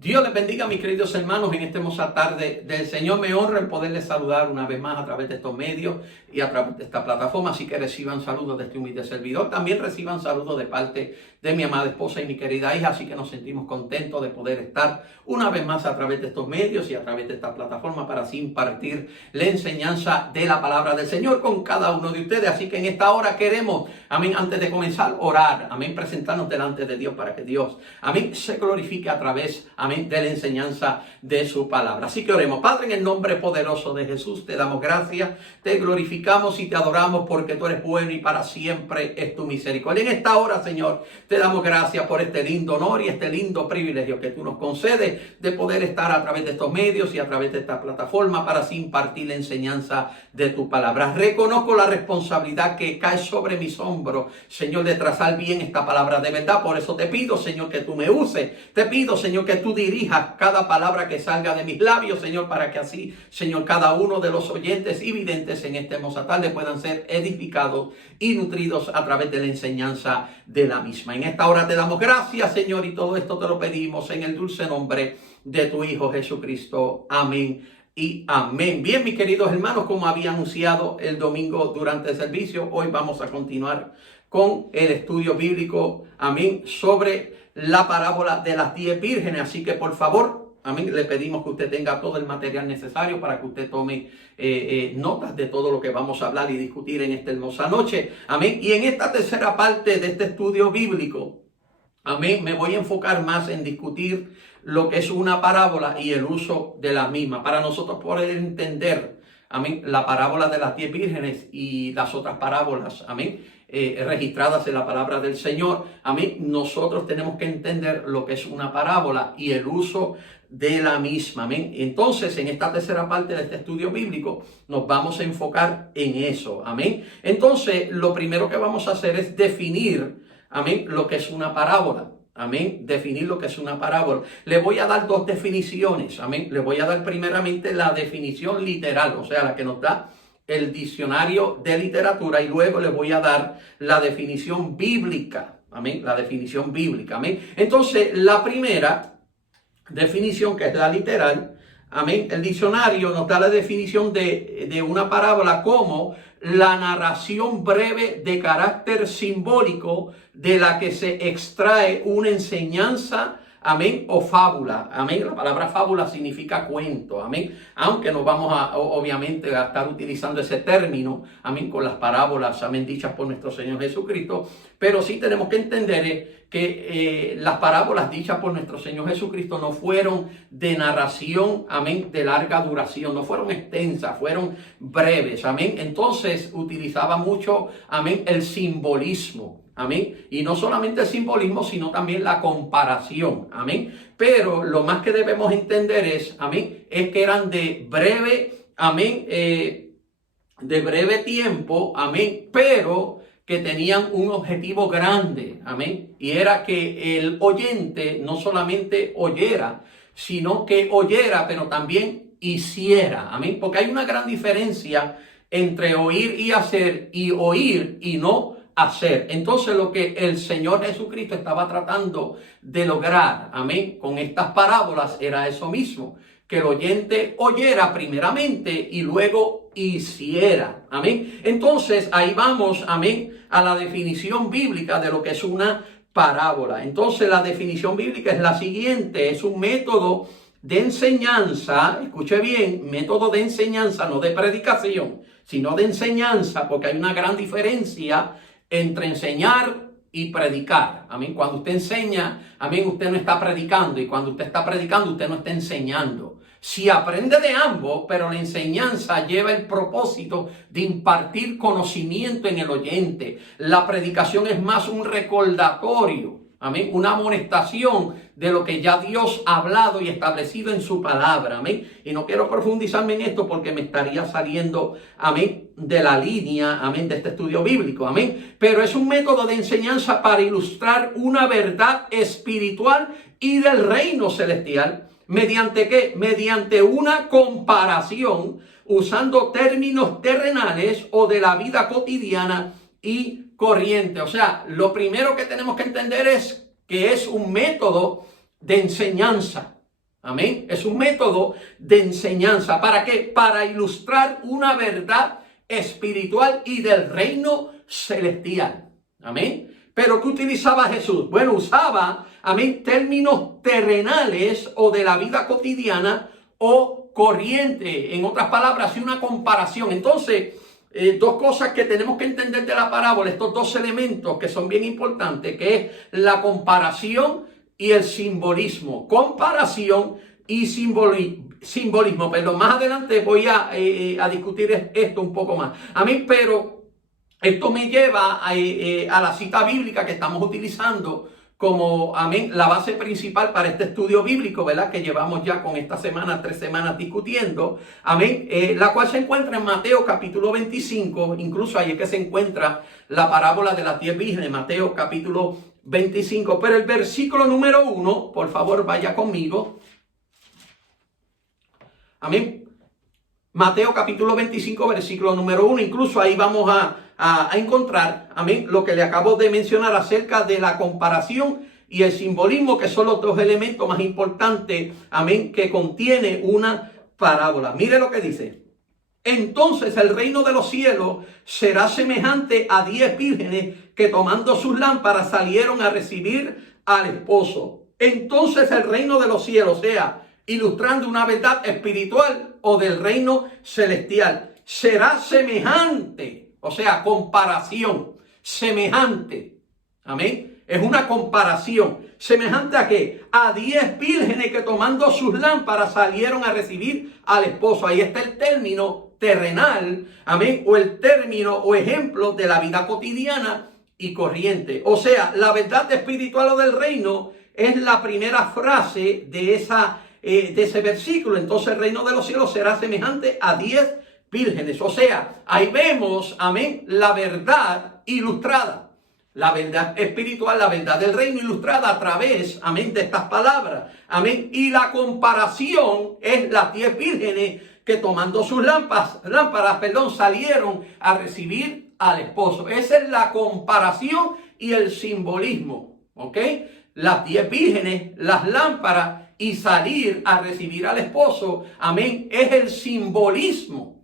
Dios les bendiga, mis queridos hermanos, en esta hermosa tarde del Señor. Me honra el poderles saludar una vez más a través de estos medios y a través de esta plataforma. Así que reciban saludos de este humilde servidor. También reciban saludos de parte de mi amada esposa y mi querida hija. Así que nos sentimos contentos de poder estar una vez más a través de estos medios y a través de esta plataforma para así impartir la enseñanza de la palabra del Señor con cada uno de ustedes. Así que en esta hora queremos, amén, antes de comenzar, orar, amén, presentarnos delante de Dios para que Dios, amén, se glorifique a través, amén, de la enseñanza de su palabra. Así que oremos. Padre, en el nombre poderoso de Jesús, te damos gracias, te glorificamos y te adoramos porque tú eres bueno y para siempre es tu misericordia. En esta hora, Señor, te damos gracias por este lindo honor y este lindo privilegio que tú nos concedes de poder estar a través de estos medios y a través de esta plataforma para así impartir la enseñanza de tu palabra. Reconozco la responsabilidad que cae sobre mis hombros, Señor, de trazar bien esta palabra de verdad. Por eso te pido, Señor, que tú me uses. Te pido, Señor, que tú dirijas cada palabra que salga de mis labios, Señor, para que así, Señor, cada uno de los oyentes y videntes en esta hermosa tarde puedan ser edificados y nutridos a través de la enseñanza de la misma. En esta hora te damos gracias, Señor, y todo esto te lo pedimos en el dulce nombre de tu Hijo Jesucristo. Amén y amén. Bien, mis queridos hermanos, como había anunciado el domingo durante el servicio, hoy vamos a continuar con el estudio bíblico, amén, sobre la parábola de las 10 vírgenes. Así que por favor, amén, le pedimos que usted tenga todo el material necesario para que usted tome notas de todo lo que vamos a hablar y discutir en esta hermosa noche. Amén. Y en esta tercera parte de este estudio bíblico, amén, me voy a enfocar más en discutir lo que es una parábola y el uso de la misma, para nosotros poder entender, amén, la parábola de las 10 vírgenes y las otras parábolas, amén, registradas en la palabra del Señor. Amén. Nosotros tenemos que entender lo que es una parábola y el uso de la misma. Amén. Entonces, en esta tercera parte de este estudio bíblico, nos vamos a enfocar en eso. Amén. Entonces, lo primero que vamos a hacer es definir, amén, lo que es una parábola. Amén. Definir lo que es una parábola. Le voy a dar dos definiciones. Amén. Le voy a dar primeramente la definición literal, o sea, la que nos da el diccionario de literatura, y luego les voy a dar la definición bíblica. Amén. La definición bíblica. Amén. Entonces, la primera definición, que es la literal, amén, el diccionario nos da la definición de una parábola como la narración breve de carácter simbólico de la que se extrae una enseñanza, amén, o fábula. Amén. La palabra fábula significa cuento. Amén. Aunque no vamos a, obviamente, a estar utilizando ese término, amén, con las parábolas, amén, dichas por nuestro Señor Jesucristo. Pero sí tenemos que entender que las parábolas dichas por nuestro Señor Jesucristo no fueron de narración, amén, de larga duración, no fueron extensas, fueron breves, amén. Entonces utilizaba mucho, amén, el simbolismo, amén, y no solamente el simbolismo, sino también la comparación, amén. Pero lo más que debemos entender es, amén, es que eran de breve, amén, de breve tiempo, amén, pero que tenían un objetivo grande, amén, y era que el oyente no solamente oyera, sino que oyera, pero también hiciera, amén, porque hay una gran diferencia entre oír y hacer, y oír y no hacer. Entonces, lo que el Señor Jesucristo estaba tratando de lograr, amén, con estas parábolas era eso mismo, que el oyente oyera primeramente y luego hiciera, amén. Entonces, ahí vamos, amén, a la definición bíblica de lo que es una parábola. Entonces, la definición bíblica es la siguiente: es un método de enseñanza, escuche bien, método de enseñanza, no de predicación, sino de enseñanza, porque hay una gran diferencia entre enseñar y predicar. Amén. Cuando usted enseña, amén, usted no está predicando, y cuando usted está predicando, usted no está enseñando. Si aprende de ambos, pero la enseñanza lleva el propósito de impartir conocimiento en el oyente. La predicación es más un recordatorio, amén, una amonestación de lo que ya Dios ha hablado y establecido en su palabra, amén. Y no quiero profundizarme en esto porque me estaría saliendo, amén, de la línea, amén, de este estudio bíblico, amén. Pero es un método de enseñanza para ilustrar una verdad espiritual y del reino celestial. ¿Mediante qué? Mediante una comparación, usando términos terrenales o de la vida cotidiana y corriente. O sea, lo primero que tenemos que entender es que es un método de enseñanza. Amén. Es un método de enseñanza. ¿Para qué? Para ilustrar una verdad espiritual y del reino celestial. Amén. ¿Pero qué utilizaba Jesús? Bueno, usaba, amén, términos terrenales o de la vida cotidiana o corriente. En otras palabras, una comparación. Entonces, dos cosas que tenemos que entender de la parábola, estos dos elementos que son bien importantes, que es la comparación y el simbolismo. Comparación y simbolismo. Pero más adelante voy a discutir esto un poco más. Amén, pero esto me lleva a la cita bíblica que estamos utilizando como, amén, la base principal para este estudio bíblico, ¿verdad? Que llevamos ya con esta semana, 3 semanas discutiendo, amén, la cual se encuentra en Mateo capítulo 25, incluso ahí es que se encuentra la parábola de las 10 vírgenes, Mateo capítulo 25, pero el versículo número 1, por favor vaya conmigo, amén, Mateo capítulo 25, versículo número 1, incluso ahí vamos a encontrar, amén, lo que le acabo de mencionar acerca de la comparación y el simbolismo, que son los dos elementos más importantes, amén, que contiene una parábola. Mire lo que dice. Entonces el reino de los cielos será semejante a 10 vírgenes que tomando sus lámparas salieron a recibir al esposo. Entonces el reino de los cielos, o sea, ilustrando una verdad espiritual o del reino celestial, será semejante. O sea, comparación, semejante. Amén. Es una comparación. ¿Semejante a qué? A 10 vírgenes que tomando sus lámparas salieron a recibir al esposo. Ahí está el término terrenal, amén, o el término o ejemplo de la vida cotidiana y corriente. O sea, la verdad espiritual o del reino es la primera frase de ese versículo. Entonces el reino de los cielos será semejante a 10 vírgenes. O sea, ahí vemos, amén, la verdad ilustrada. La verdad espiritual, la verdad del reino ilustrada a través, amén, de estas palabras. Amén. Y la comparación es las 10 vírgenes que tomando sus lámparas, salieron a recibir al esposo. Esa es la comparación y el simbolismo. ¿Ok? Las 10 vírgenes, las lámparas y salir a recibir al esposo. Amén. Es el simbolismo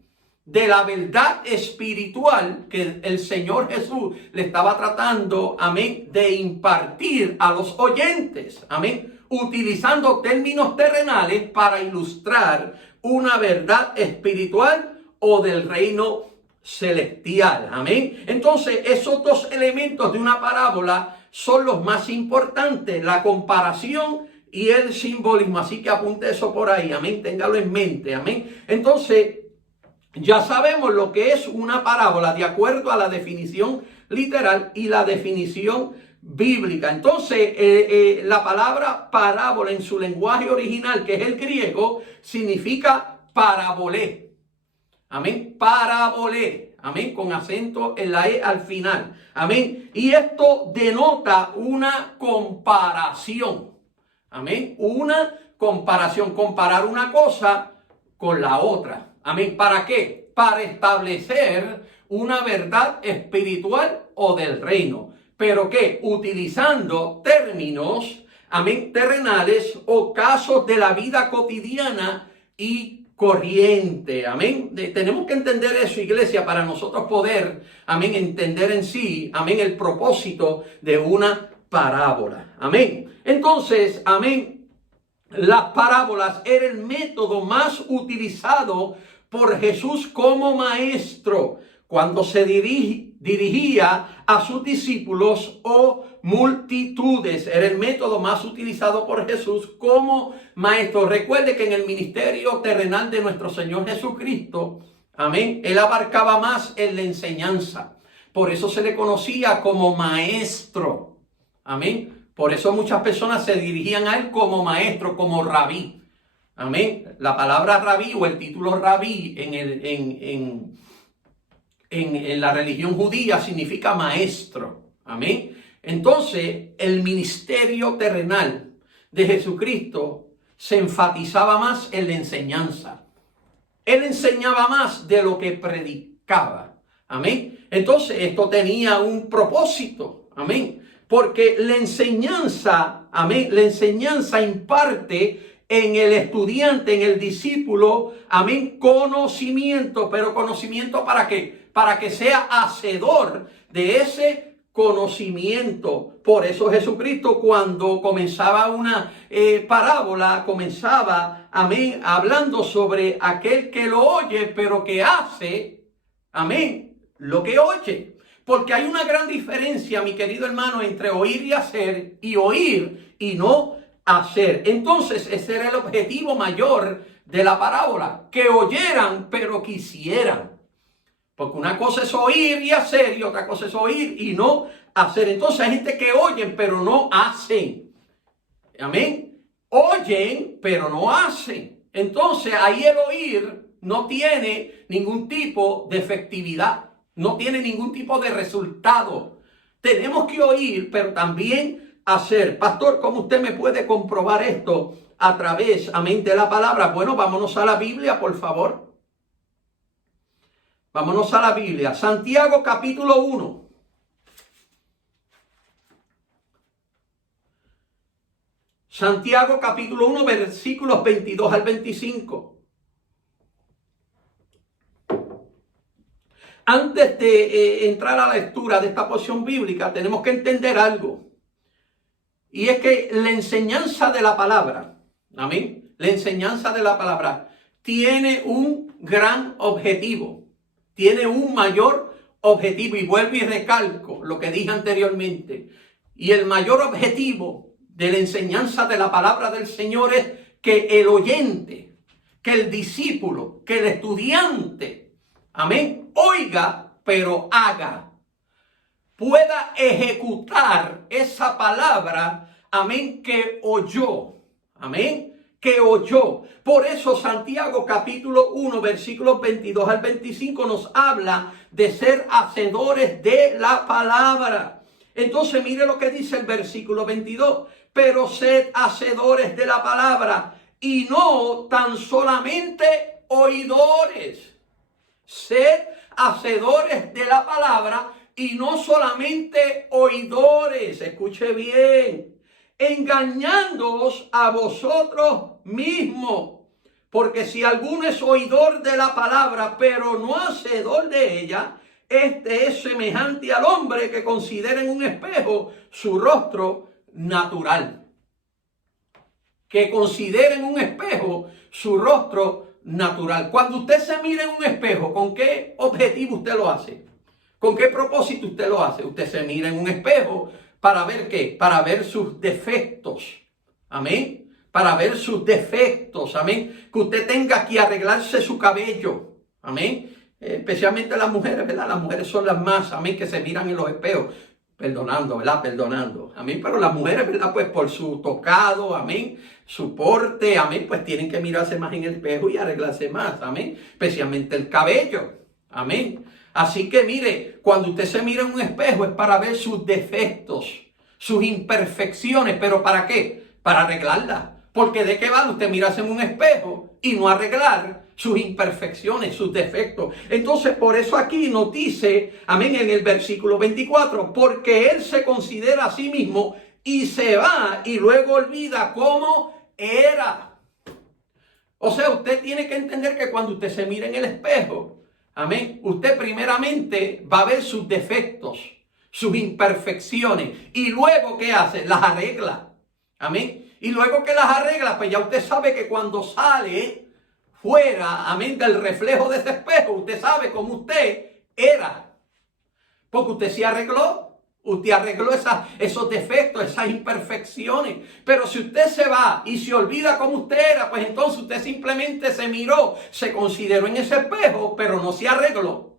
de la verdad espiritual que el Señor Jesús le estaba tratando, amén, de impartir a los oyentes, amén, utilizando términos terrenales para ilustrar una verdad espiritual o del reino celestial, amén. Entonces, esos dos elementos de una parábola son los más importantes, la comparación y el simbolismo, así que apunte eso por ahí, amén, téngalo en mente, amén. Entonces, ya sabemos lo que es una parábola de acuerdo a la definición literal y la definición bíblica. Entonces, la palabra parábola en su lenguaje original, que es el griego, significa parabolé. Amén. Parabolé. Amén. Con acento en la E al final. Amén. Y esto denota una comparación. Amén. Una comparación. Comparar una cosa con la otra. Amén. ¿Para qué? Para establecer una verdad espiritual o del reino. ¿Pero qué? Utilizando términos, amén, terrenales o casos de la vida cotidiana y corriente. Amén. Tenemos que entender eso, iglesia, para nosotros poder, amén, entender en sí, amén, el propósito de una parábola. Amén. Entonces, amén, las parábolas era el método más utilizado por Jesús como maestro cuando se dirigía a sus discípulos o multitudes. Era el método más utilizado por Jesús como maestro. Recuerde que en el ministerio terrenal de nuestro Señor Jesucristo, amén, Él abarcaba más en la enseñanza. Por eso se le conocía como maestro. Amén. Por eso muchas personas se dirigían a Él como maestro, como rabí. Amén. La palabra rabí o el título rabí en la religión judía significa maestro. Amén. Entonces, el ministerio terrenal de Jesucristo se enfatizaba más en la enseñanza. Él enseñaba más de lo que predicaba. Amén. Entonces, esto tenía un propósito. Amén. Porque la enseñanza, amén, la enseñanza imparte en el estudiante, en el discípulo, amén, conocimiento. ¿Pero conocimiento para qué? Para que sea hacedor de ese conocimiento. Por eso Jesucristo, cuando comenzaba una parábola, comenzaba, amén, hablando sobre aquel que lo oye, pero que hace, amén, lo que oye. Porque hay una gran diferencia, mi querido hermano, entre oír y hacer, y oír y no hacer. Entonces, ese era el objetivo mayor de la parábola, que oyeran, pero quisieran. Porque una cosa es oír y hacer, y otra cosa es oír y no hacer. Entonces hay gente que oyen, pero no hacen. Amén. Oyen, pero no hacen. Entonces ahí el oír no tiene ningún tipo de efectividad. No tiene ningún tipo de resultado. Tenemos que oír, pero también hacer. Pastor, ¿cómo usted me puede comprobar esto a través, amén, de la palabra? Bueno, vámonos a la Biblia, por favor. Vámonos a la Biblia. Santiago capítulo 1. Santiago capítulo 1, versículos 22 al 25. Antes de entrar a la lectura de esta porción bíblica, tenemos que entender algo. Y es que la enseñanza de la palabra, amén, la enseñanza de la palabra tiene un gran objetivo. Tiene un mayor objetivo. Y vuelvo y recalco lo que dije anteriormente. Y el mayor objetivo de la enseñanza de la palabra del Señor es que el oyente, que el discípulo, que el estudiante, amén, oiga, pero haga. Pueda ejecutar esa palabra, amén, que oyó. Amén. Que oyó. Por eso Santiago capítulo 1 versículos 22 al 25 nos habla de ser hacedores de la palabra. Entonces mire lo que dice el versículo 22. Pero sed hacedores de la palabra y no tan solamente oidores. Sed hacedores de la palabra y no solamente oidores. Escuche bien. Engañándoos a vosotros mismos. Porque si alguno es oidor de la palabra, pero no hacedor de ella, este es semejante al hombre que considera en un espejo su rostro natural. Que considera en un espejo su rostro natural. Cuando usted se mira en un espejo, ¿con qué objetivo usted lo hace? ¿Con qué propósito usted lo hace? Usted se mira en un espejo ¿para ver qué? Para ver sus defectos. Amén. Para ver sus defectos. Amén. Que usted tenga que arreglarse su cabello. Amén. Especialmente las mujeres, ¿verdad? Las mujeres son las más, amén, que se miran en los espejos. Perdonando, ¿verdad? Perdonando. Amén. Pero las mujeres, ¿verdad? Pues por su tocado, amén, su porte, amén, pues tienen que mirarse más en el espejo y arreglarse más. Amén. Especialmente el cabello. Amén. Así que mire, cuando usted se mira en un espejo es para ver sus defectos, sus imperfecciones. ¿Pero para qué? Para arreglarlas. Porque ¿de qué vale usted mirarse en un espejo y no arreglar sus imperfecciones, sus defectos? Entonces, por eso aquí nos dice, amén, en el versículo 24, porque él se considera a sí mismo y se va y luego olvida cómo era. O sea, usted tiene que entender que cuando usted se mira en el espejo, amén, usted primeramente va a ver sus defectos, sus imperfecciones. Y luego, ¿qué hace? Las arregla. Amén. Y luego que las arregla, pues ya usted sabe que cuando sale fuera, amén, del reflejo de ese espejo, usted sabe cómo usted era. Porque usted se arregló. Usted arregló esos defectos, esas imperfecciones. Pero si usted se va y se olvida cómo usted era, pues entonces usted simplemente se miró, se consideró en ese espejo, pero no se arregló.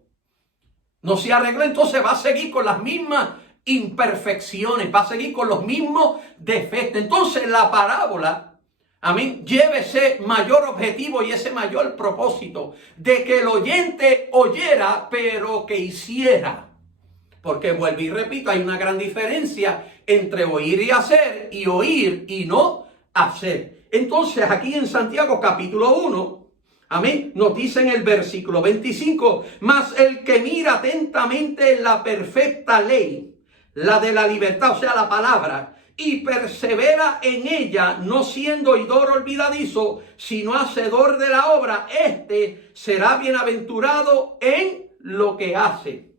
No se arregló, entonces va a seguir con las mismas imperfecciones, va a seguir con los mismos defectos. Entonces la parábola, amén, lleva ese mayor objetivo y ese mayor propósito de que el oyente oyera, pero que hiciera. Porque vuelvo y repito, hay una gran diferencia entre oír y hacer y oír y no hacer. Entonces aquí en Santiago capítulo 1, amén, nos dice en el versículo 25, mas el que mira atentamente en la perfecta ley, la de la libertad, o sea, la palabra, y persevera en ella, no siendo oidor olvidadizo, sino hacedor de la obra, este será bienaventurado en lo que hace.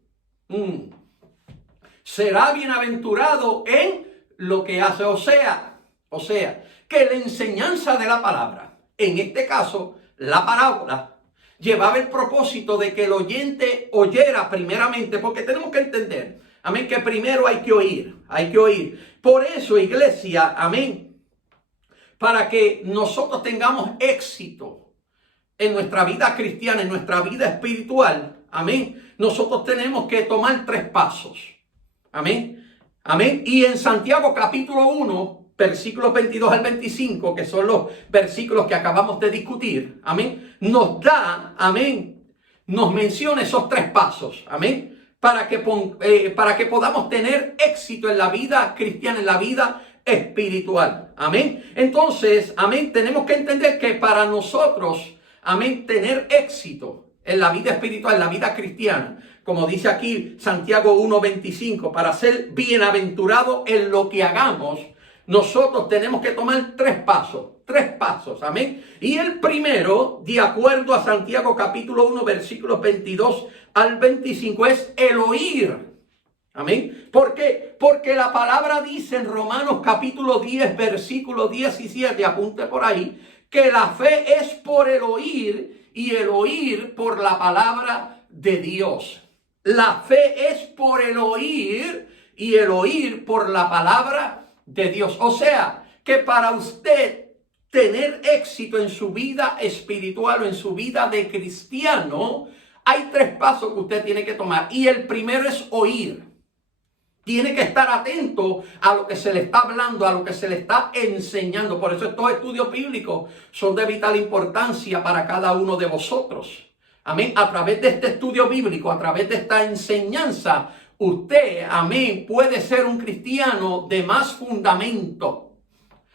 Será bienaventurado en lo que hace. O sea, que la enseñanza de la palabra, en este caso, la parábola, llevaba el propósito de que el oyente oyera primeramente, porque tenemos que entender, amén, que primero hay que oír. Por eso, iglesia, amén, para que nosotros tengamos éxito en nuestra vida cristiana, en nuestra vida espiritual, amén, nosotros tenemos que tomar 3 pasos, amén, amén. Y en Santiago capítulo 1, versículos 22 al 25, que son los versículos que acabamos de discutir, amén, nos da, amén, nos menciona esos 3 pasos, amén, para que podamos tener éxito en la vida cristiana, en la vida espiritual, amén. Entonces, amén, tenemos que entender que para nosotros, amén, tener éxito en la vida espiritual, en la vida cristiana, como dice aquí Santiago 1:25, para ser bienaventurado en lo que hagamos, nosotros tenemos que tomar 3 pasos, amén. Y el primero, de acuerdo a Santiago capítulo 1, versículos 22 al 25, es el oír, amén. ¿Por qué? Porque la palabra dice en Romanos capítulo 10, versículo 17, apunte por ahí, que la fe es por el oír y el oír por la palabra de Dios. La fe es por el oír y el oír por la palabra de Dios. O sea, que para usted tener éxito en su vida espiritual o en su vida de cristiano, hay 3 pasos que usted tiene que tomar. Y el primero es oír. Tiene que estar atento a lo que se le está hablando, a lo que se le está enseñando. Por eso estos estudios bíblicos son de vital importancia para cada uno de vosotros. Amén. A través de este estudio bíblico, a través de esta enseñanza, usted, amén, puede ser un cristiano de más fundamento.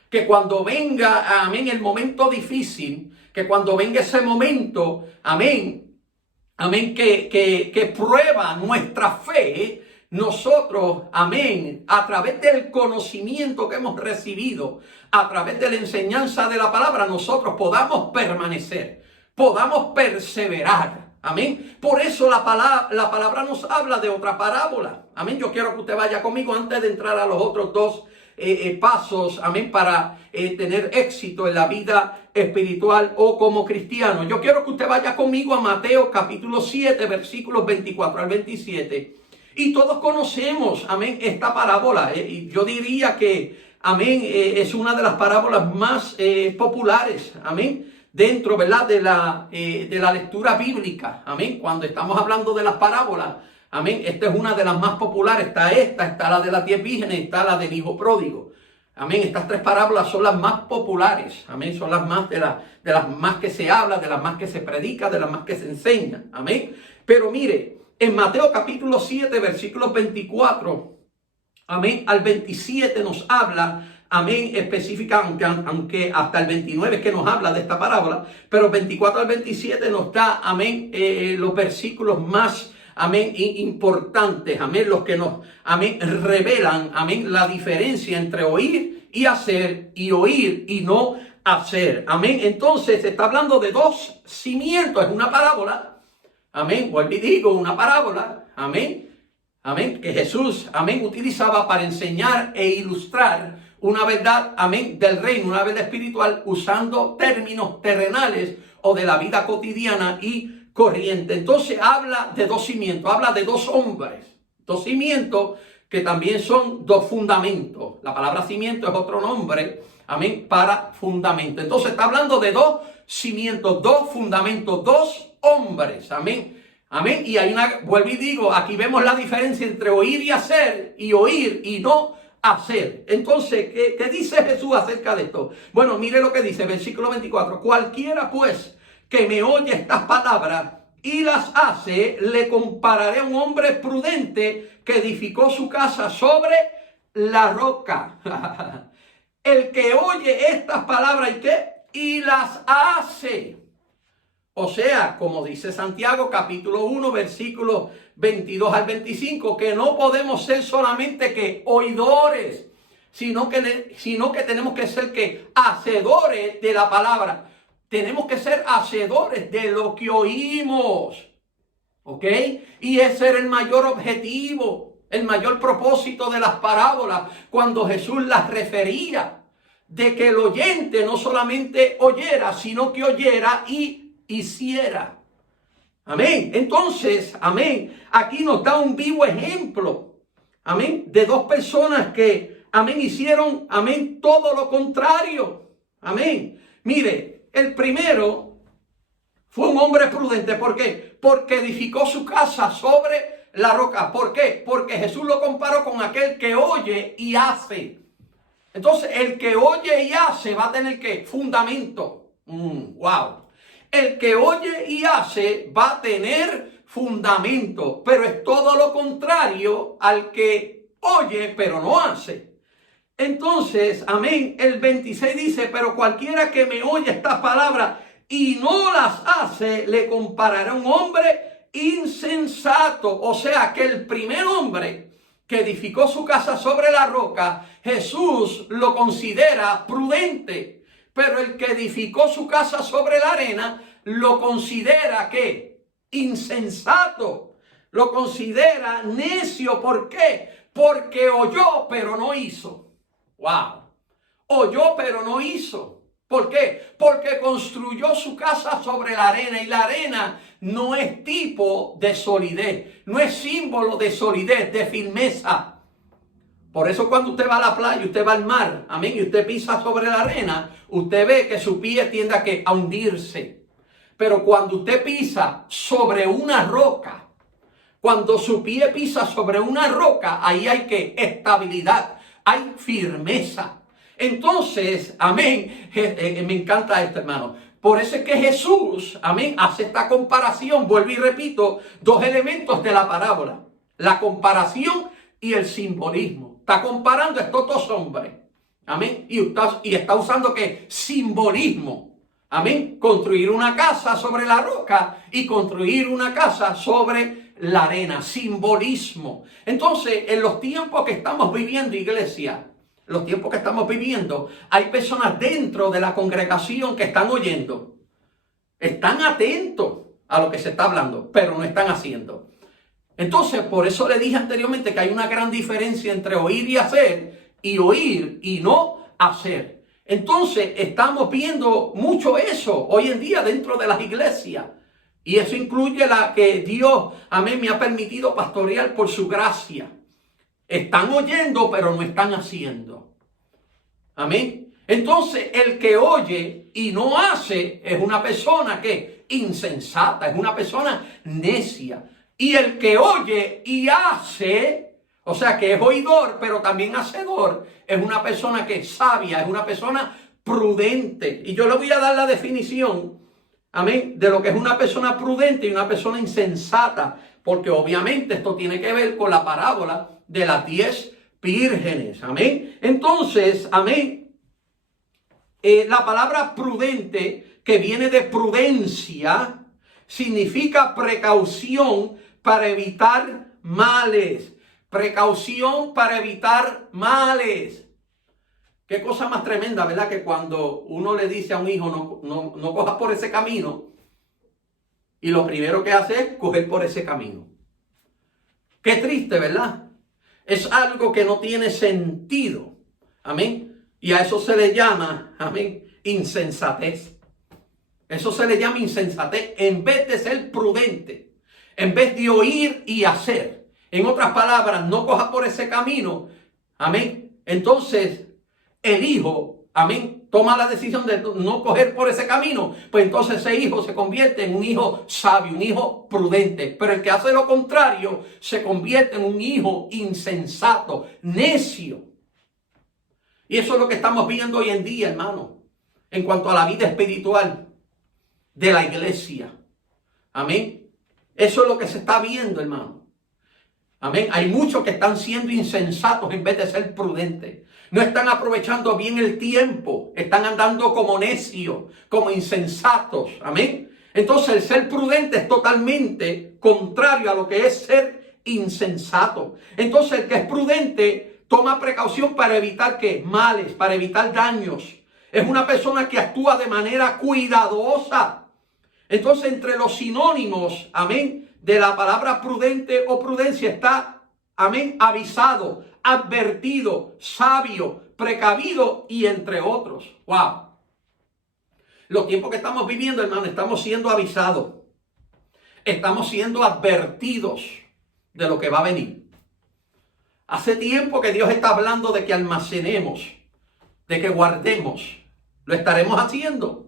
Que cuando venga, amén, el momento difícil, que cuando venga ese momento, amén, amén, que prueba nuestra fe, nosotros, amén, a través del conocimiento que hemos recibido, a través de la enseñanza de la palabra, nosotros podamos permanecer, podamos perseverar, amén. Por eso la palabra nos habla de otra parábola, amén. Yo quiero que usted vaya conmigo antes de entrar a los otros 2 pasos, amén, para tener éxito en la vida espiritual o como cristiano. Yo quiero que usted vaya conmigo a Mateo capítulo 7, versículos 24 al 27. Y todos conocemos, amén, esta parábola. Y yo diría que, amén, es una de las parábolas más populares, amén, dentro, ¿verdad?, de la lectura bíblica, amén. Cuando estamos hablando de las parábolas, amén, esta es una de las más populares. Está la de las 10 vírgenes, está la del hijo pródigo. Amén, estas 3 parábolas son las más populares, amén, son las más de las más que se habla, de las más que se predica, de las más que se enseña, amén. Pero mire, en Mateo capítulo 7, versículos 24, amén, al 27 nos habla, amén, específica, aunque hasta el 29 es que nos habla de esta parábola, pero 24 al 27 nos da, amén, los versículos más, amén, importantes, amén, los que nos, amén, revelan, amén, la diferencia entre oír y hacer, y oír y no hacer, amén. Entonces se está hablando de 2 cimientos, es una parábola. Amén, vuelvo y digo, una parábola, amén, amén, que Jesús, amén, utilizaba para enseñar e ilustrar una verdad, amén, del reino, una verdad espiritual, usando términos terrenales o de la vida cotidiana y corriente. Entonces habla de 2 cimientos, habla de 2 hombres, 2 cimientos que también son 2 fundamentos. La palabra cimiento es otro nombre, amén, para fundamento. Entonces está hablando de 2 cimientos, 2 fundamentos, 2 hombres, amén, amén. Y hay vuelvo y digo, aquí vemos la diferencia entre oír y hacer, y oír y no hacer. Entonces, ¿qué dice Jesús acerca de esto? Bueno, mire lo que dice, versículo 24, cualquiera pues que me oye estas palabras y las hace, le compararé a un hombre prudente que edificó su casa sobre la roca. El que oye estas palabras y las hace. O sea, como dice Santiago capítulo 1, versículos 22 al 25, que no podemos ser solamente que oidores, sino que tenemos que ser hacedores de la palabra. Tenemos que ser hacedores de lo que oímos. ¿Ok? Y ese era el mayor objetivo, el mayor propósito de las parábolas cuando Jesús las refería. De que el oyente no solamente oyera, sino que oyera y hiciera. Amén. Entonces, amén, aquí nos da un vivo ejemplo, amén, de dos personas que, amén, hicieron, amén, todo lo contrario. Amén. Mire, el primero fue un hombre prudente. ¿Por qué? Porque edificó su casa sobre la roca. ¿Por qué? Porque Jesús lo comparó con aquel que oye y hace. Entonces, el que oye y hace va a tener ¿qué? Fundamento. Wow. El que oye y hace va a tener fundamento, pero es todo lo contrario al que oye pero no hace. Entonces, amén, el 26 dice, pero cualquiera que me oye estas palabras y no las hace, le comparará a un hombre insensato. O sea, que el primer hombre que edificó su casa sobre la roca, Jesús lo considera prudente. Pero el que edificó su casa sobre la arena, lo considera ¿qué? Insensato. Lo considera necio. ¿Por qué? Porque oyó, pero no hizo. Wow. Oyó, pero no hizo. ¿Por qué? Porque construyó su casa sobre la arena, y la arena no es tipo de solidez, no es símbolo de solidez, de firmeza. Por eso cuando usted va a la playa, usted va al mar, amén, y usted pisa sobre la arena, usted ve que su pie tiende a hundirse. Pero cuando usted pisa sobre una roca, cuando su pie pisa sobre una roca, ahí hay ¿qué? Estabilidad, hay firmeza. Entonces, amén, me encanta esto, hermano. Por eso es que Jesús, amén, hace esta comparación, vuelvo y repito, dos elementos de la parábola. La comparación y el simbolismo. Está comparando a estos dos hombres, amén, y está usando ¿qué? Simbolismo, amén. Construir una casa sobre la roca y construir una casa sobre la arena, simbolismo. Entonces, en los tiempos que estamos viviendo, iglesia, los tiempos que estamos viviendo, hay personas dentro de la congregación que están oyendo, están atentos a lo que se está hablando, pero no están haciendo. Entonces, por eso le dije anteriormente que hay una gran diferencia entre oír y hacer, y oír y no hacer. Entonces, estamos viendo mucho eso hoy en día dentro de las iglesias. Y eso incluye la que Dios, amén, me ha permitido pastorear por su gracia. Están oyendo, pero no están haciendo. Amén. Entonces, el que oye y no hace es una persona que insensata, es una persona necia. Y el que oye y hace, o sea que es oidor, pero también hacedor, es una persona que es sabia, es una persona prudente. Y yo le voy a dar la definición, amén, de lo que es una persona prudente y una persona insensata, porque obviamente esto tiene que ver con la parábola de las 10 vírgenes, amén. Entonces, amén, la palabra prudente, que viene de prudencia, significa precaución para evitar males. Precaución para evitar males. Qué cosa más tremenda, ¿verdad? Que cuando uno le dice a un hijo, no cojas por ese camino, y lo primero que hace es coger por ese camino. Qué triste, ¿verdad? Es algo que no tiene sentido. Amén. Y a eso se le llama, amén, insensatez. Eso se le llama insensatez. En vez de ser prudente, en vez de oír y hacer. En otras palabras, no coja por ese camino. Amén. Entonces, el hijo, amén, toma la decisión de no coger por ese camino. Pues entonces ese hijo se convierte en un hijo sabio, un hijo prudente. Pero el que hace lo contrario se convierte en un hijo insensato, necio. Y eso es lo que estamos viendo hoy en día, hermano, en cuanto a la vida espiritual de la iglesia. Amén. Eso es lo que se está viendo, hermano. Amén. Hay muchos que están siendo insensatos en vez de ser prudentes. No están aprovechando bien el tiempo. Están andando como necios, como insensatos. Amén. Entonces el ser prudente es totalmente contrario a lo que es ser insensato. Entonces el que es prudente toma precaución para evitar ¿qué? Males, para evitar daños. Es una persona que actúa de manera cuidadosa. Entonces, entre los sinónimos, amén, de la palabra prudente o prudencia está, amén, avisado, advertido, sabio, precavido y entre otros. Wow. Los tiempos que estamos viviendo, hermano, estamos siendo avisados. Estamos siendo advertidos de lo que va a venir. Hace tiempo que Dios está hablando de que almacenemos, de que guardemos. ¿Lo estaremos haciendo?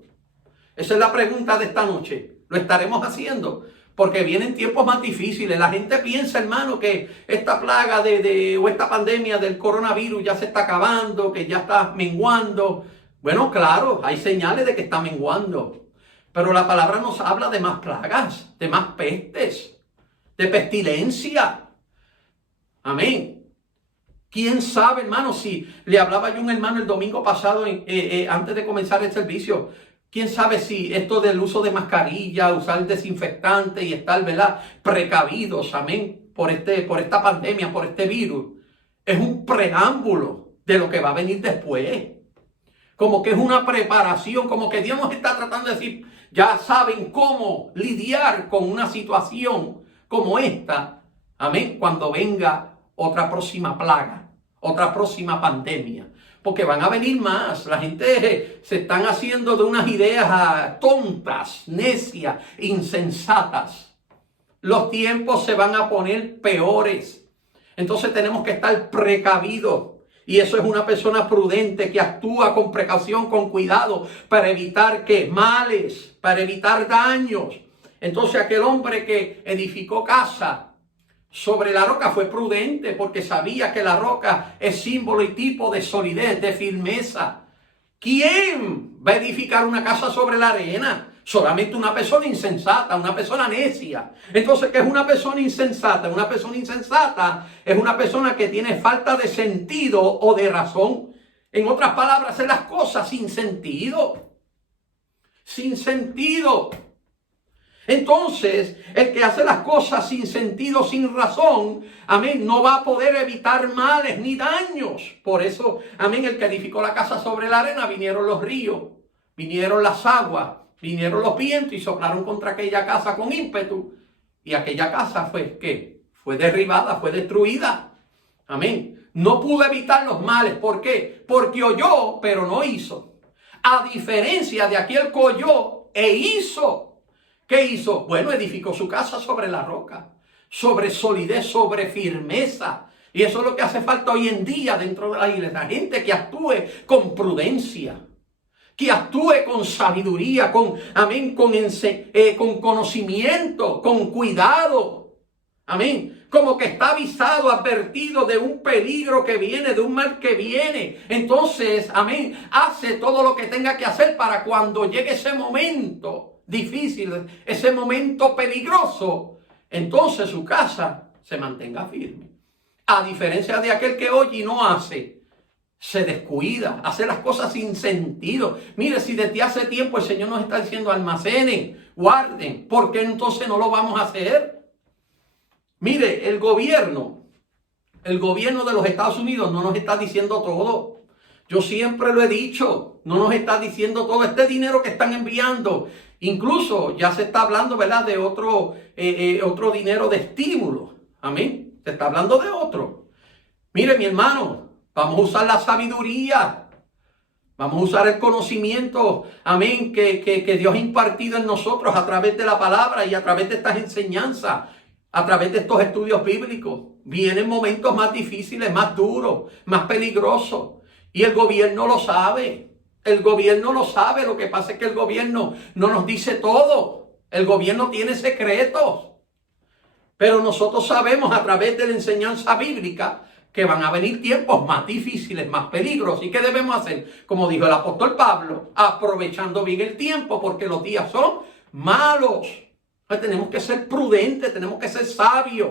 Esa es la pregunta de esta noche. ¿Lo estaremos haciendo? Porque vienen tiempos más difíciles. La gente piensa, hermano, que esta plaga o esta pandemia del coronavirus ya se está acabando, que ya está menguando. Bueno, claro, hay señales de que está menguando. Pero la palabra nos habla de más plagas, de más pestes, de pestilencia. Amén. ¿Quién sabe, hermano? Si le hablaba yo a un hermano el domingo pasado, antes de comenzar el servicio, ¿quién sabe si esto del uso de mascarilla, usar desinfectante y estar, ¿verdad?, precavidos, amén, por esta pandemia, por este virus, es un preámbulo de lo que va a venir después? Como que es una preparación, como que Dios nos está tratando de decir, ya saben cómo lidiar con una situación como esta, amén, cuando venga otra próxima plaga, otra próxima pandemia. Porque van a venir más. La gente se están haciendo de unas ideas tontas, necias, insensatas. Los tiempos se van a poner peores. Entonces tenemos que estar precavidos. Y eso es una persona prudente que actúa con precaución, con cuidado, para evitar ¿qué? Males, para evitar daños. Entonces aquel hombre que edificó casa sobre la roca fue prudente porque sabía que la roca es símbolo y tipo de solidez, de firmeza. ¿Quién va a edificar una casa sobre la arena? Solamente una persona insensata, una persona necia. Entonces, ¿qué es una persona insensata? Una persona insensata es una persona que tiene falta de sentido o de razón. En otras palabras, hace las cosas sin sentido. Sin sentido. Entonces, el que hace las cosas sin sentido, sin razón, amén, no va a poder evitar males ni daños. Por eso, amén, el que edificó la casa sobre la arena, vinieron los ríos, vinieron las aguas, vinieron los vientos y soplaron contra aquella casa con ímpetu. Y aquella casa fue, ¿qué? Fue derribada, fue destruida. Amén. No pudo evitar los males. ¿Por qué? Porque oyó, pero no hizo. A diferencia de aquel que oyó e hizo. ¿Qué hizo? Bueno, edificó su casa sobre la roca, sobre solidez, sobre firmeza. Y eso es lo que hace falta hoy en día dentro de la iglesia. Gente que actúe con prudencia, que actúe con sabiduría, amén, con conocimiento, con cuidado. Amén. Como que está avisado, advertido de un peligro que viene, de un mal que viene. Entonces, amén, hace todo lo que tenga que hacer para cuando llegue ese momento difícil, ese momento peligroso, entonces su casa se mantenga firme. A diferencia de aquel que oye y no hace, se descuida, hace las cosas sin sentido. Mire, si desde hace tiempo el Señor nos está diciendo almacenen, guarden, ¿por qué entonces no lo vamos a hacer? Mire, el gobierno de los Estados Unidos no nos está diciendo todo. Yo siempre lo he dicho, no nos está diciendo todo este dinero que están enviando. Incluso ya se está hablando, ¿verdad?, de otro dinero de estímulo. Amén. Se está hablando de otro. Mire, mi hermano, vamos a usar la sabiduría. Vamos a usar el conocimiento, amén, que Dios ha impartido en nosotros a través de la palabra y a través de estas enseñanzas, a través de estos estudios bíblicos. Vienen momentos más difíciles, más duros, más peligrosos. Y el gobierno lo sabe. El gobierno lo sabe. Lo que pasa es que el gobierno no nos dice todo. El gobierno tiene secretos. Pero nosotros sabemos a través de la enseñanza bíblica que van a venir tiempos más difíciles, más peligrosos. ¿Y qué debemos hacer? Como dijo el apóstol Pablo, aprovechando bien el tiempo porque los días son malos. Entonces tenemos que ser prudentes, tenemos que ser sabios,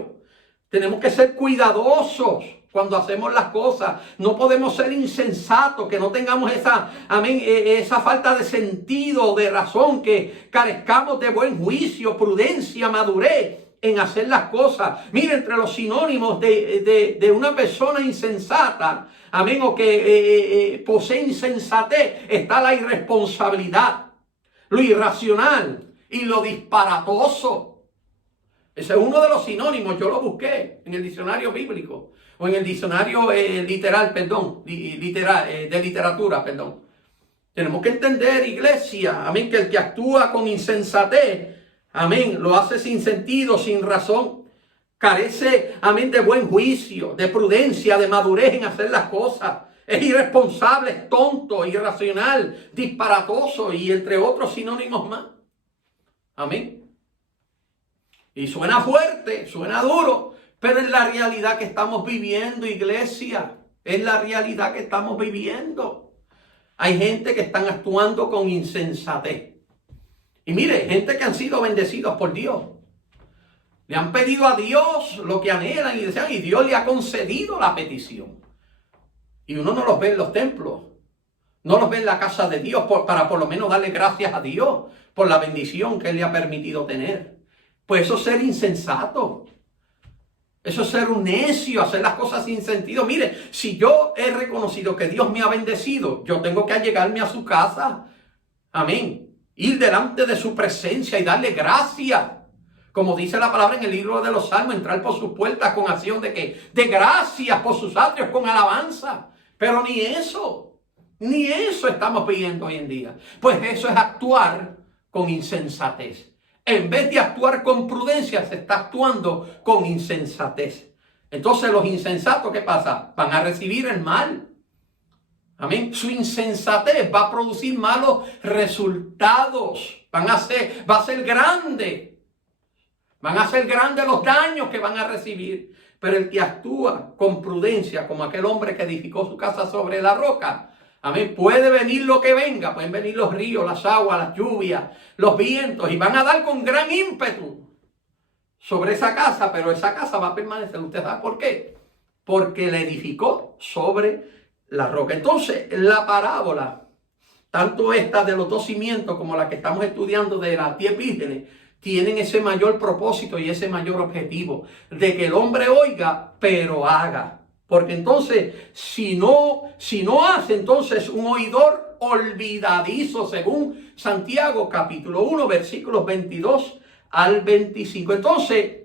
tenemos que ser cuidadosos cuando hacemos las cosas. No podemos ser insensatos, que no tengamos esa falta de sentido, de razón, que carezcamos de buen juicio, prudencia, madurez en hacer las cosas. Mire, entre los sinónimos de una persona insensata, amén, o que posee insensatez, está la irresponsabilidad, lo irracional y lo disparatoso. Ese es uno de los sinónimos, yo lo busqué en el diccionario bíblico, o en el diccionario de literatura, perdón. Tenemos que entender, iglesia, amén, que el que actúa con insensatez, amén, lo hace sin sentido, sin razón, carece, amén, de buen juicio, de prudencia, de madurez en hacer las cosas. Es irresponsable, es tonto, irracional, disparatoso y entre otros sinónimos más. Amén. Y suena fuerte, suena duro, pero es la realidad que estamos viviendo, iglesia. Es la realidad que estamos viviendo. Hay gente que están actuando con insensatez. Y mire, gente que han sido bendecidos por Dios. Le han pedido a Dios lo que anhelan y desean, y Dios le ha concedido la petición. Y uno no los ve en los templos, no los ve en la casa de Dios para por lo menos darle gracias a Dios por la bendición que Él le ha permitido tener. Pues eso es ser insensato. Eso es ser un necio, hacer las cosas sin sentido. Mire, si yo he reconocido que Dios me ha bendecido, yo tengo que allegarme a su casa. Amén. Ir delante de su presencia y darle gracias. Como dice la palabra en el libro de los Salmos, entrar por sus puertas con acción de ¿qué? De gracias, por sus atrios con alabanza. Pero ni eso estamos pidiendo hoy en día. Pues eso es actuar con insensatez. En vez de actuar con prudencia, se está actuando con insensatez. Entonces los insensatos, ¿qué pasa? Van a recibir el mal. Amén. Su insensatez va a producir malos resultados. Va a ser grande. Van a ser grandes los daños que van a recibir. Pero el que actúa con prudencia, como aquel hombre que edificó su casa sobre la roca, amén, puede venir lo que venga, pueden venir los ríos, las aguas, las lluvias, los vientos, y van a dar con gran ímpetu sobre esa casa, pero esa casa va a permanecer. ¿Usted sabe por qué? Porque la edificó sobre la roca. Entonces, la parábola, tanto esta de los dos cimientos como la que estamos estudiando de las 10 vírgenes, tienen ese mayor propósito y ese mayor objetivo, de que el hombre oiga, pero haga. Porque entonces, si no hace, entonces un oidor olvidadizo, según Santiago capítulo 1, versículos 22 al 25. Entonces,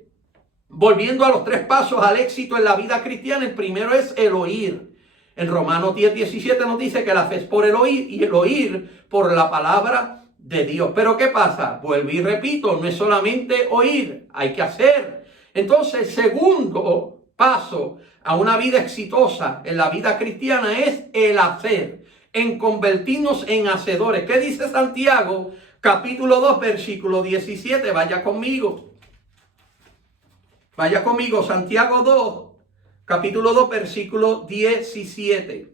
volviendo a los 3 pasos al éxito en la vida cristiana, el primero es el oír. En Romanos 10, 17 nos dice que la fe es por el oír y el oír por la palabra de Dios. Pero ¿qué pasa? Vuelvo y repito, no es solamente oír, hay que hacer. Entonces, el segundo paso a una vida exitosa en la vida cristiana es el hacer, en convertirnos en hacedores. ¿Qué dice Santiago? Capítulo 2, versículo 17. Vaya conmigo, Santiago 2, capítulo 2, versículo 17.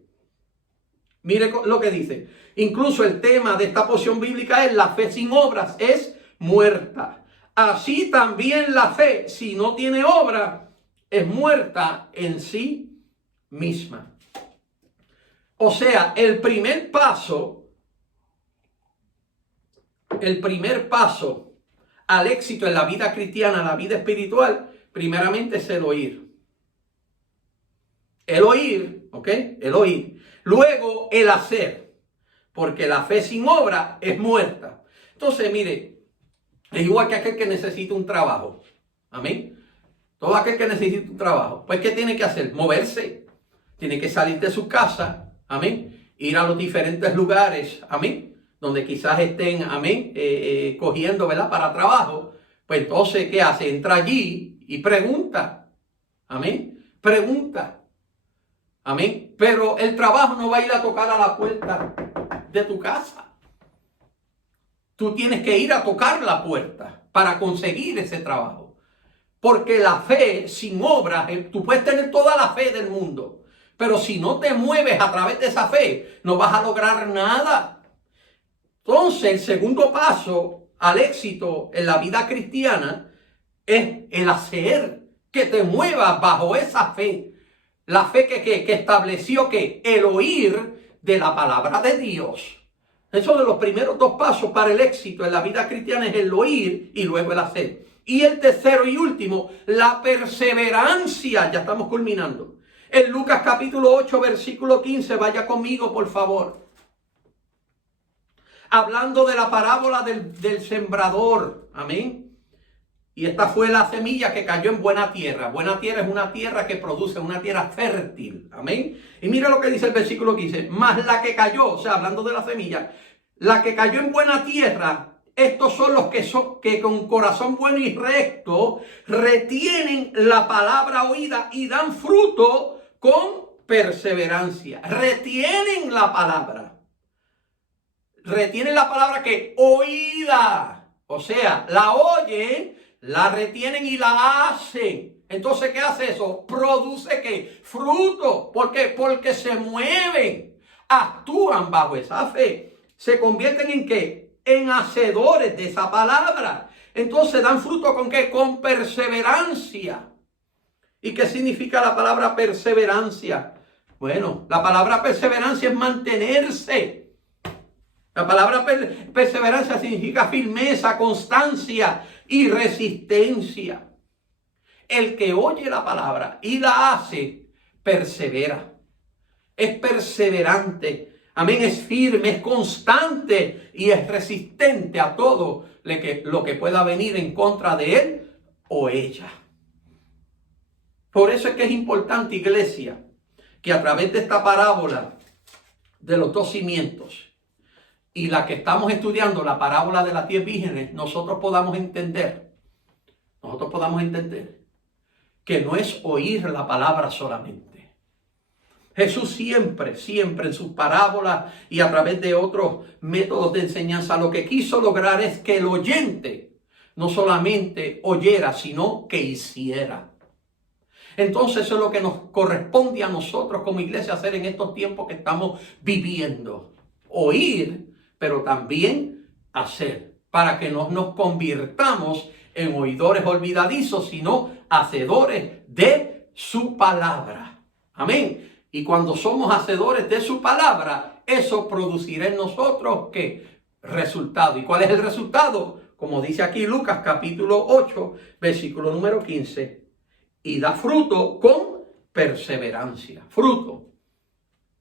Mire lo que dice. Incluso el tema de esta porción bíblica es: la fe sin obras es muerta. Así también la fe, si no tiene obra, es muerta en sí misma. O sea, el primer paso al éxito en la vida cristiana, en la vida espiritual, primeramente es el oír. El oír, ¿ok? El oír. Luego el hacer, porque la fe sin obra es muerta. Entonces, mire, es igual que aquel que necesita un trabajo. Amén. Todo aquel que necesita un trabajo, pues ¿qué tiene que hacer? Moverse. Tiene que salir de su casa. Amén. Ir a los diferentes lugares. Amén. Donde quizás estén, amén, cogiendo, ¿verdad? Para trabajo. Pues entonces, ¿qué hace? Entra allí y pregunta. Amén. Pregunta. Amén. Pero el trabajo no va a ir a tocar a la puerta de tu casa. Tú tienes que ir a tocar la puerta para conseguir ese trabajo. Porque la fe sin obras, tú puedes tener toda la fe del mundo, pero si no te mueves a través de esa fe, no vas a lograr nada. Entonces, el segundo paso al éxito en la vida cristiana es el hacer, que te muevas bajo esa fe. La fe que estableció que el oír de la palabra de Dios. Eso de los primeros 2 pasos para el éxito en la vida cristiana es el oír y luego el hacer. Y el tercero y último, la perseverancia. Ya estamos culminando. En Lucas capítulo 8, versículo 15, vaya conmigo por favor. Hablando de la parábola del sembrador. Amén. Y esta fue la semilla que cayó en buena tierra. Buena tierra es una tierra que produce, una tierra fértil. Amén. Y mira lo que dice el versículo 15. Más la que cayó, o sea, hablando de la semilla, la que cayó en buena tierra, estos son los que con corazón bueno y recto retienen la palabra oída y dan fruto con perseverancia. Retienen la palabra. Retienen la palabra que oída. O sea, la oyen, la retienen y la hacen. Entonces, ¿qué hace eso? Produce ¿qué? Fruto. ¿Por qué? Porque se mueven, actúan bajo esa fe. Se convierten en ¿qué? En hacedores de esa palabra. Entonces dan fruto ¿con qué? Con perseverancia. ¿Y qué significa la palabra perseverancia? Bueno, la palabra perseverancia es mantenerse. La palabra perseverancia significa firmeza, constancia y resistencia. El que oye la palabra y la hace, persevera. Es perseverante. Amén, es firme, es constante y es resistente a todo lo que pueda venir en contra de él o ella. Por eso es que es importante, iglesia, que a través de esta parábola de los dos cimientos y la que estamos estudiando, la parábola de las 10 vírgenes, nosotros podamos entender que no es oír la palabra solamente. Jesús siempre en sus parábolas y a través de otros métodos de enseñanza, lo que quiso lograr es que el oyente no solamente oyera, sino que hiciera. Entonces eso es lo que nos corresponde a nosotros como iglesia hacer en estos tiempos que estamos viviendo. Oír, pero también hacer, para que no nos convirtamos en oidores olvidadizos, sino hacedores de su palabra. Amén. Y cuando somos hacedores de su palabra, eso producirá en nosotros ¿qué? Resultado. ¿Y cuál es el resultado? Como dice aquí Lucas capítulo 8, versículo número 15. Y da fruto con perseverancia. Fruto.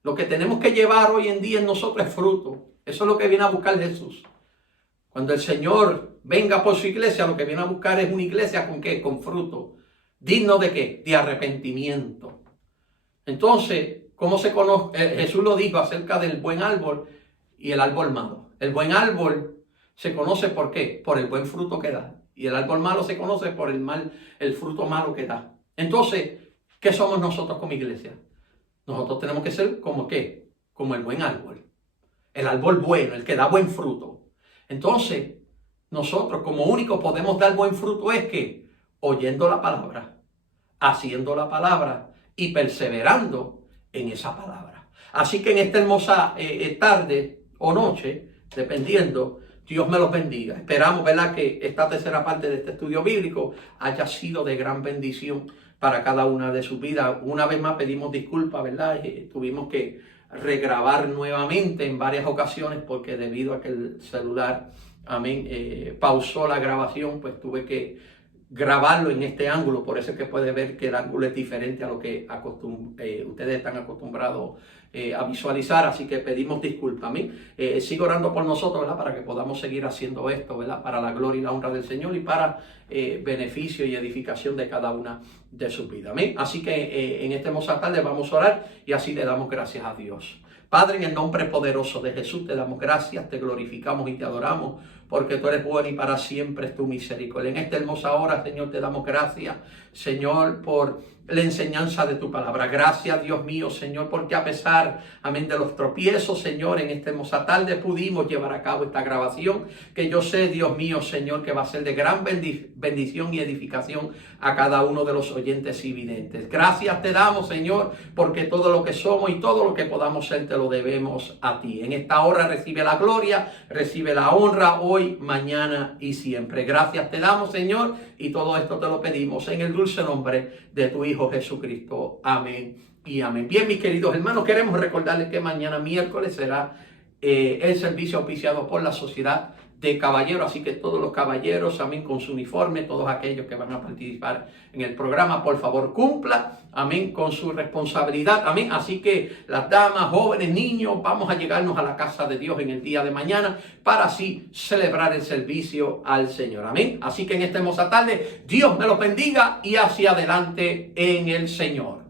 Lo que tenemos que llevar hoy en día en nosotros es fruto. Eso es lo que viene a buscar Jesús. Cuando el Señor venga por su iglesia, lo que viene a buscar es una iglesia ¿con qué? Con fruto. ¿Digno de qué? De arrepentimiento. Entonces, ¿cómo se conoce? Jesús lo dijo acerca del buen árbol y el árbol malo. El buen árbol se conoce ¿por qué? Por el buen fruto que da. Y el árbol malo se conoce por el fruto malo que da. Entonces, ¿qué somos nosotros como iglesia? Nosotros tenemos que ser como ¿qué? Como el buen árbol. El árbol bueno, el que da buen fruto. Entonces, nosotros como único podemos dar buen fruto es que oyendo la palabra, haciendo la palabra y perseverando en esa palabra. Así que en esta hermosa tarde o noche, dependiendo, Dios me los bendiga. Esperamos, ¿verdad?, que esta tercera parte de este estudio bíblico haya sido de gran bendición para cada una de sus vidas. Una vez más pedimos disculpas, ¿verdad? Tuvimos que regrabar nuevamente en varias ocasiones porque debido a que el celular, pausó la grabación, pues tuve que grabarlo en este ángulo. Por eso es que puede ver que el ángulo es diferente a lo que ustedes están acostumbrados a visualizar, así que pedimos disculpas. Sigo orando por nosotros, ¿verdad?, para que podamos seguir haciendo esto, ¿verdad?, para la gloria y la honra del Señor y para beneficio y edificación de cada una de sus vidas. Amén. Así que en esta hermosa tarde vamos a orar y así le damos gracias a Dios. Padre, en el nombre poderoso de Jesús te damos gracias, te glorificamos y te adoramos, porque tú eres bueno y para siempre es tu misericordia. En esta hermosa hora, Señor, te damos gracias, Señor, por la enseñanza de tu palabra. Gracias, Dios mío, Señor, porque a pesar, amén, de los tropiezos, Señor, en esta hermosa tarde pudimos llevar a cabo esta grabación, que yo sé, Dios mío, Señor, que va a ser de gran bendición y edificación a cada uno de los oyentes y videntes. Gracias te damos, Señor, porque todo lo que somos y todo lo que podamos ser te lo debemos a ti. En esta hora recibe la gloria, recibe la honra hoy, mañana y siempre. Gracias te damos, Señor, y todo esto te lo pedimos en el dulce nombre de tu Hijo Jesucristo. Amén y amén. Bien, mis queridos hermanos, queremos recordarles que mañana miércoles será el servicio auspiciado por la Sociedad de caballero, así que todos los caballeros, amén, con su uniforme, todos aquellos que van a participar en el programa, por favor, cumpla, amén, con su responsabilidad, amén. Así que las damas, jóvenes, niños, vamos a llegarnos a la casa de Dios en el día de mañana para así celebrar el servicio al Señor, amén. Así que en esta hermosa tarde, Dios me los bendiga y hacia adelante en el Señor.